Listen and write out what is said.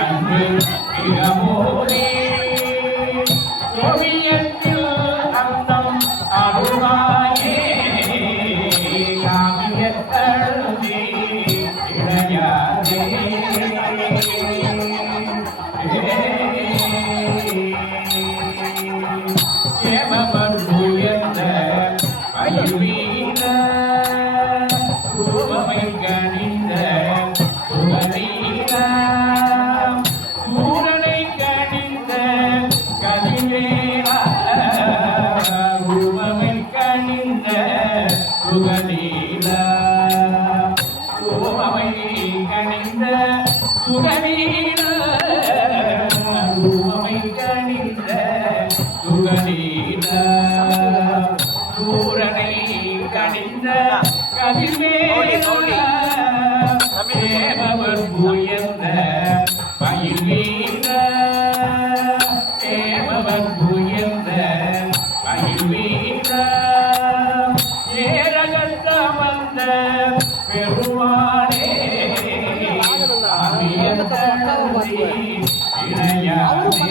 அன்பு இடமோதே ஓவியத்தில் அந்தம் அருவாயே காவியத்தழுதி இளையாதே ஏமவன் உயர்ந்த அயுவீன ரூபமை கணிந்த சுகரீன சூரனை கணிந்த கதிரேரா ரூபமை கணிந்த சுகரீன ரூபமை கணிந்த சுகரீன ரூபமை கணிந்த சுகரீன சூரனை கணிந்த கதிரேரா தேவவர் உயர்ந்த பயில்வீர தேவவர் உயர்ந்த பயில்வீர ஏரகத்த வந்த பெருமானே இளையாதே